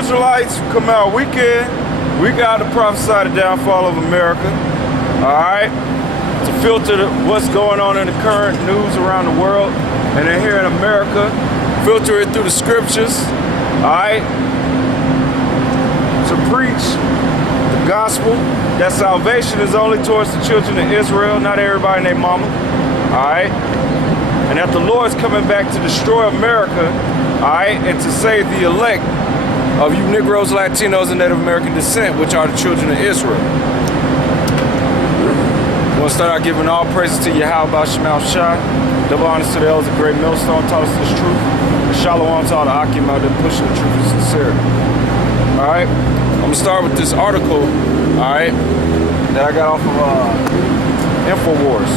Israelites come out weekend. We got to prophesy the downfall of America. All right, to filter what's going on in the current news around the world, and then here in America, filter it through the scriptures. All right, to preach the gospel that salvation is only towards the children of Israel, not everybody and their mama. All right, and that the Lord's coming back to destroy America. All right, and to save the elect of you Negroes, Latinos, and Native American descent, which are the children of Israel. We'll start out giving all praises to Yahweh Shemal Shai. Double honors to the elders of Great Millstone taught us this truth. And Shalom to all the Akim out there pushing the truth with sincerity. Alright, I'm going to start with this article, alright, that I got off of InfoWars.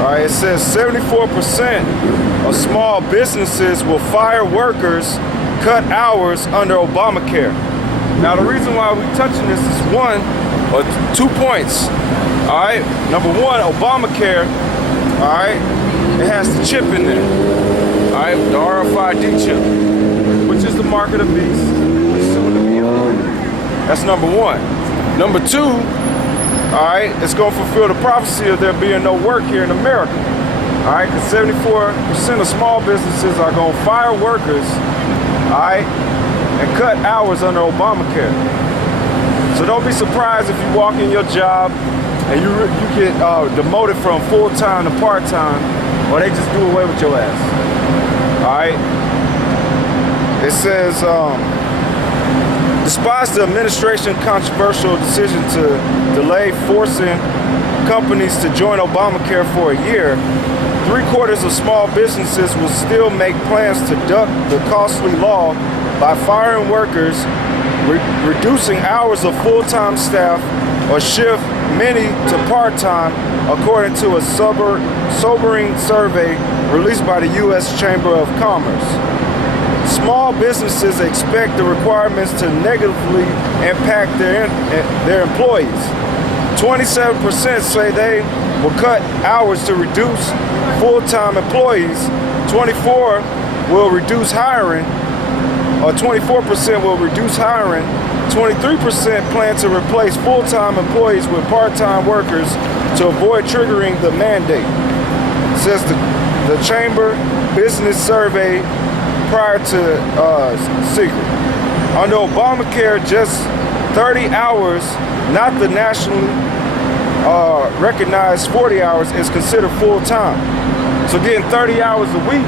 Alright, it says 74% of small businesses will fire workers, cut hours under Obamacare. Now the reason why we're touching this is 2 points. All right, number one, Obamacare. All right, it has the chip in there. All right, the RFID chip, which is the mark of the beast. Soon to be that's number one. Number two, all right, it's going to fulfill the prophecy of there being no work here in America. All right, because 74% of small businesses are going to fire workers, all right, and cut hours under Obamacare. So don't be surprised if you walk in your job and you get demoted from full-time to part-time, or they just do away with your ass. All right? It says, despite the administration's controversial decision to delay forcing companies to join Obamacare for a year, 3/4 of small businesses will still make plans to duck the costly law by firing workers, reducing hours of full-time staff, or shift many to part-time, according to a sobering survey released by the U.S. Chamber of Commerce. Small businesses expect the requirements to negatively impact their employees. 27% say they will cut hours to reduce full-time employees. 24% will reduce hiring, or 24% will reduce hiring. 23% plan to replace full-time employees with part-time workers to avoid triggering the mandate, says the Chamber Business Survey prior to secret. Under Obamacare, just 30 hours, not the nationally recognized 40 hours, is considered full-time. So getting 30 hours a week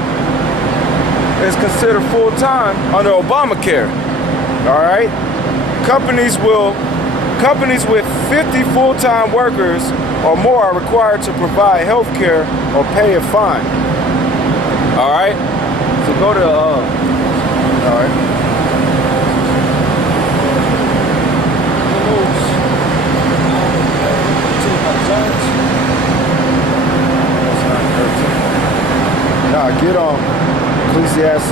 is considered full-time under Obamacare. All right? Companies with 50 full-time workers or more are required to provide health care or pay a fine. All right? So go to, all right. Nah, get on Ecclesiastes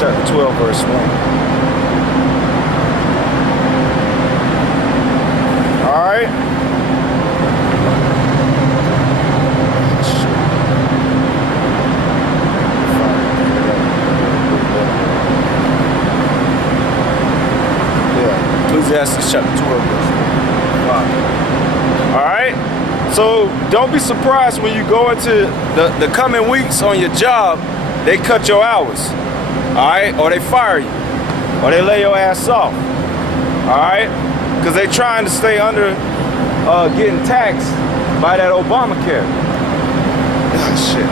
chapter 12, verse 1. Alright. Yeah, Ecclesiastes chapter 12, verse 1. Alright. So don't be surprised when you go into the coming weeks on your job, they cut your hours. Alright? Or they fire you. Or they lay your ass off. Alright? Because they're trying to stay under getting taxed by that Obamacare. Oh, shit.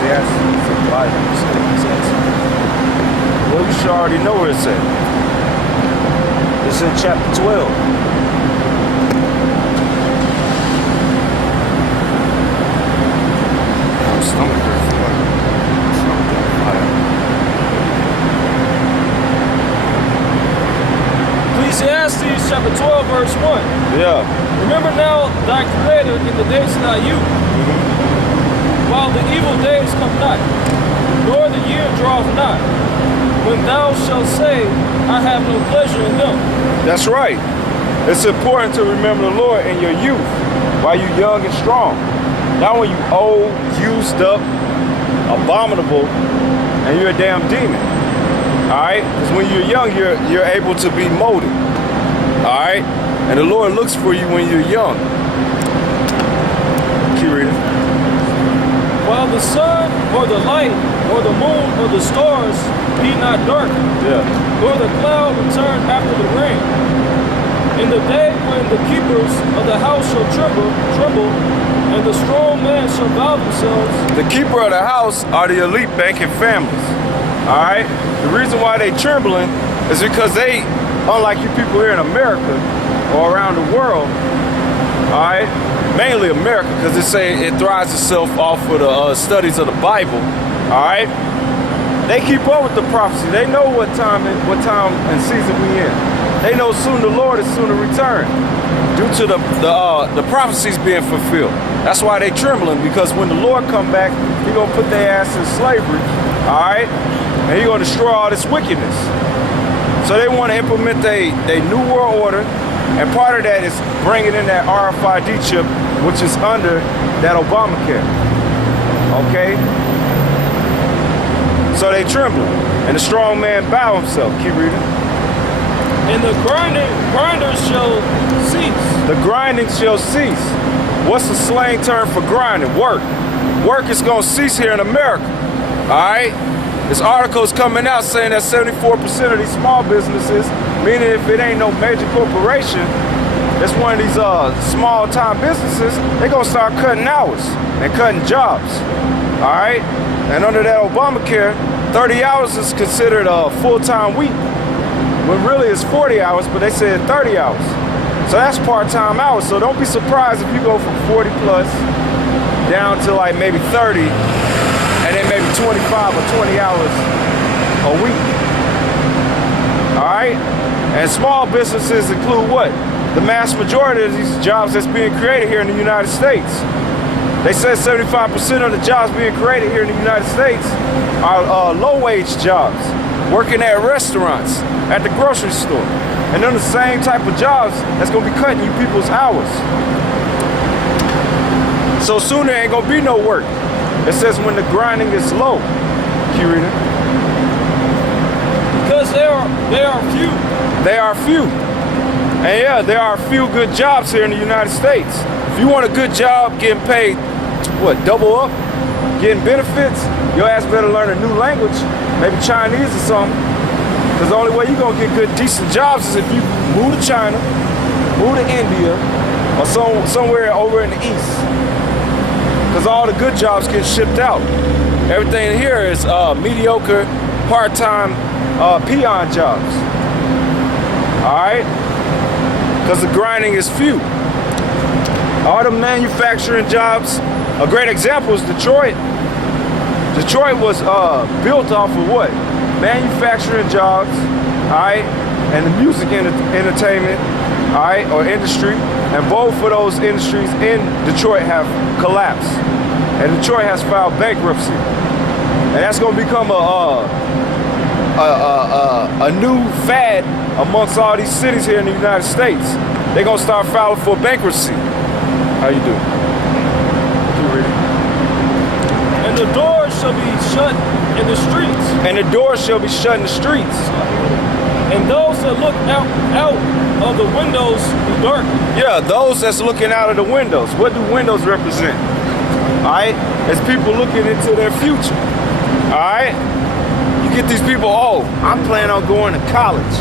Ecclesiastes. Well, you should already know what it said. It's in chapter 12. Stomach hurts. Ecclesiastes chapter 12, verse 1. Yeah. Remember now thy Creator in the days of thy youth, while the evil days come not, nor the year draweth nigh, when thou shalt say, I have no pleasure in them. That's right. It's important to remember the Lord in your youth while you're young and strong. Not when you old, used up, abominable, and you're a damn demon. All right? Because when you're young, you're able to be molded. All right? And the Lord looks for you when you're young. Keep reading. While the sun or the light or the moon or the stars be not dark, nor the cloud return after the rain. In the day when the keepers of the house shall tremble, and the strong man shall bow themselves. The keeper of the house are the elite banking families. All right? The reason why they trembling is because they, unlike you people here in America or around the world, all right, mainly America, because it thrives itself off of the studies of the Bible. All right, they keep up with the prophecy. They know what time and season we in. They know soon the Lord is soon to return, due to the prophecies being fulfilled. That's why they trembling, because when the Lord come back, He gonna put their ass in slavery. All right, and He gonna destroy all this wickedness. So they want to implement a new world order. And part of that is bringing in that RFID chip, which is under that Obamacare. Okay? So they tremble. And the strong man bow himself. Keep reading. And the grinders shall cease. The grinding shall cease. What's the slang term for grinding? Work. Work is going to cease here in America. All right? This article is coming out saying that 74% of these small businesses, meaning if it ain't no major corporation, it's one of these small-time businesses, they're going to start cutting hours and cutting jobs. All right? And under that Obamacare, 30 hours is considered a full-time week, when really it's 40 hours, but they said 30 hours. So that's part-time hours. So don't be surprised if you go from 40 plus down to like maybe 30, and then maybe 25 or 20 hours a week. All right? And small businesses include what? The mass majority of these jobs that's being created here in the United States. They said 75% of the jobs being created here in the United States are low-wage jobs, working at restaurants, at the grocery store. And they're the same type of jobs that's going to be cutting you people's hours. So soon there ain't going to be no work. It says when the grinding is low. Keep reading. Because they are few. They are few. And yeah, there are few good jobs here in the United States. If you want a good job getting paid, what, double up? Getting benefits? Your ass better learn a new language, maybe Chinese or something. Because the only way you're going to get good, decent jobs is if you move to China, move to India, or somewhere over in the East. Because all the good jobs get shipped out. Everything here is mediocre, part-time peon jobs. All right? Because the grinding is few. All the manufacturing jobs, a great example is Detroit. Detroit was built off of what? Manufacturing jobs, all right, and the music entertainment, all right, or industry. And both of those industries in Detroit have collapsed. And Detroit has filed bankruptcy. And that's going to become a new fad amongst all these cities here in the United States. They're going to start filing for bankruptcy. How you doing? Keep reading. And the doors shall be shut in the streets. And the doors shall be shut in the streets. And those that look out of the windows be dark. Yeah, those that's looking out of the windows. What do windows represent? All right? It's people looking into their future. All right? You get these people, oh, I'm planning on going to college.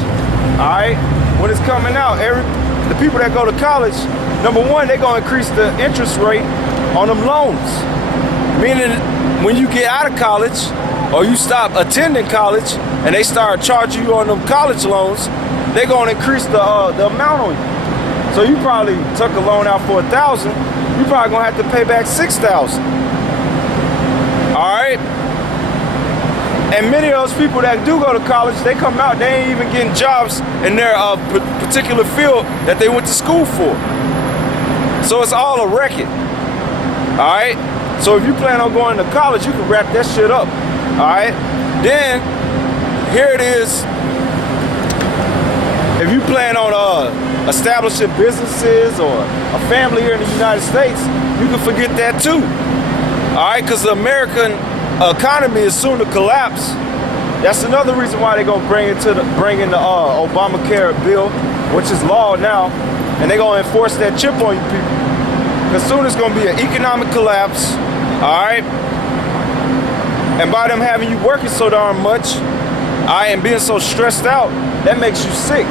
All right? When it's coming out, the people that go to college, number one, they're going to increase the interest rate on them loans. Meaning when you get out of college or you stop attending college and they start charging you on them college loans, they're going to increase the amount on you. So you probably took a loan out for $1,000, you probably going to have to pay back $6,000. All right? And many of those people that do go to college, they come out, they ain't even getting jobs in their particular field that they went to school for. So it's all a record. All right? So if you plan on going to college, you can wrap that shit up. All right? Then, here it is. If if you plan on establishing businesses or a family here in the United States, you can forget that too. All right, because the American economy is soon to collapse. That's another reason why they're gonna bring in the Obamacare bill, which is law now, and they're gonna enforce that chip on you people. Because soon it's gonna be an economic collapse. All right, and by them having you working so darn much, and being so stressed out, that makes you sick,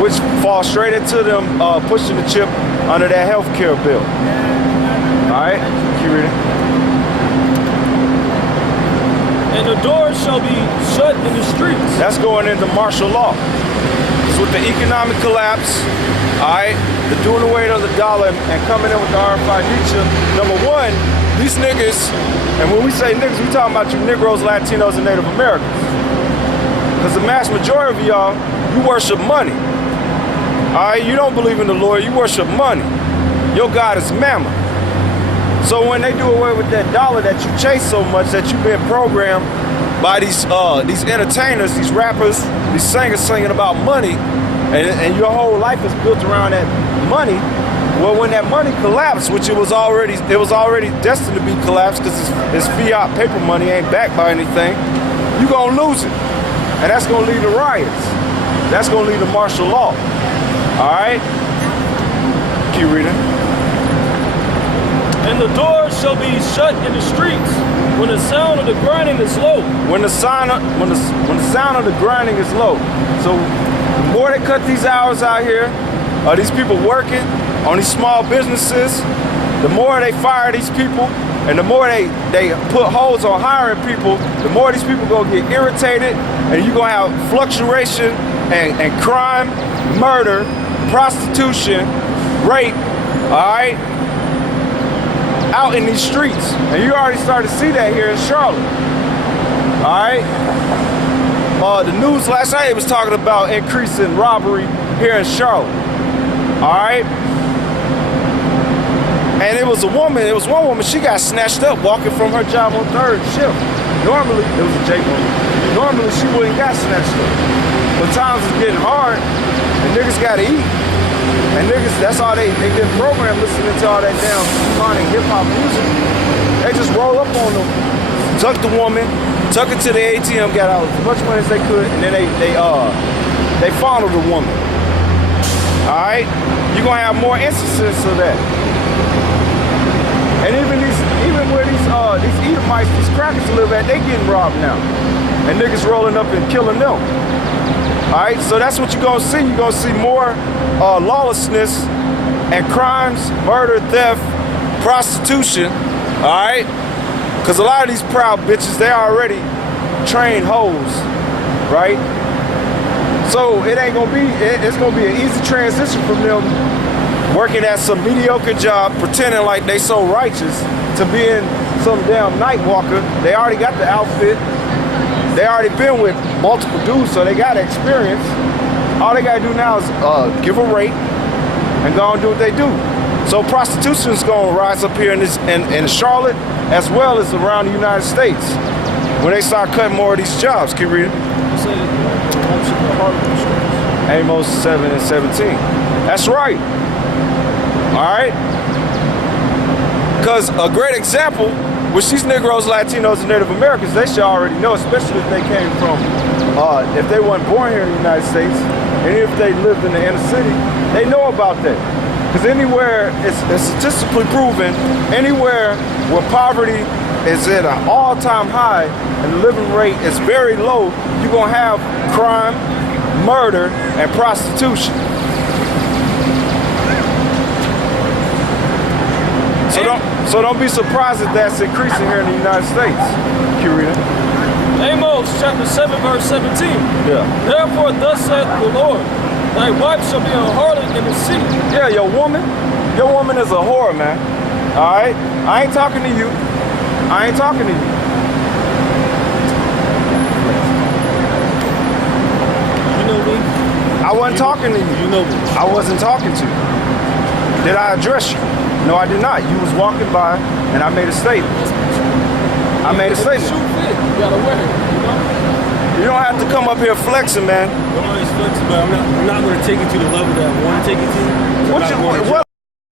which falls straight into them pushing the chip under that health care bill. All right, keep reading. And the doors shall be shut in the streets. That's going into martial law. Because with the economic collapse, all right, the doing away of the dollar and coming in with the RFID chip, number one, these niggas, and when we say niggas, we talking about you Negroes, Latinos, and Native Americans. Because the mass majority of y'all, you worship money. All right, you don't believe in the Lord, you worship money. Your God is mammon. So when they do away with that dollar that you chase so much, that you've been programmed by these entertainers, these rappers, these singers singing about money, and your whole life is built around that money. Well, when that money collapsed, which it was already destined to be collapsed because it's fiat paper money, ain't backed by anything, you gonna lose it, and that's gonna lead to riots. That's gonna lead to martial law. All right, keep reading. And the doors shall be shut in the streets when the sound of the grinding is low. When the sound of the grinding is low. So the more they cut these hours out here, these people working on these small businesses, the more they fire these people, and the more they put holds on hiring people, the more these people gonna get irritated, and you're gonna have fluctuation and crime, murder, prostitution, rape, all right, out in these streets. And you already started to see that here in Charlotte. All right. The news last night was talking about increase in robbery here in Charlotte. All right. And it was one woman, she got snatched up walking from her job on third shift. Normally, it was a J woman. Normally she wouldn't got snatched up. But times is getting hard and niggas gotta eat. And niggas, that's all they been programmed listening to all that damn sonic hip-hop music. They just roll up on them, tuck the woman, tuck it to the ATM, got out as much money as they could, and then they fondle the woman. Alright? You're gonna have more instances of that. And even where these Edomites, these crackers live at, they getting robbed now. And niggas rolling up and killing them. All right, so that's what you're gonna see. You're gonna see more lawlessness and crimes, murder, theft, prostitution. All right, because a lot of these proud bitches, they already trained hoes, right? So it ain't gonna be. It's gonna be an easy transition from them working at some mediocre job, pretending like they so righteous, to being some damn night walker. They already got the outfit. They already been with multiple dudes, so they got experience. All they gotta do now is give a rate and go and do what they do. So prostitution is gonna rise up here in Charlotte as well as around the United States when they start cutting more of these jobs. Keep reading. Amos 7 and 17. That's right. All right. Because a great example, which these Negroes, Latinos, and Native Americans, they should already know, especially if they came from, if they weren't born here in the United States, and if they lived in the inner city, they know about that. Because anywhere, it's statistically proven, anywhere where poverty is at an all-time high and the living rate is very low, you're going to have crime, murder, and prostitution. So don't be surprised that that's increasing here in the United States. Keep reading. Amos chapter 7 verse 17. Yeah. Therefore thus saith the Lord, thy wife shall be a harlot in the sea. Yeah, your woman is a whore, man. All right? I ain't talking to you. I ain't talking to you. You know me? I wasn't talking to you. You know me. I wasn't talking to you. Did I address you? No, I did not. You was walking by, and I made a statement. I made a statement. Shoe fit. You gotta wear it, you know? You don't have to come up here flexing, man. I'm always flexible. I'm not going to take it to the level that I want to take it to. What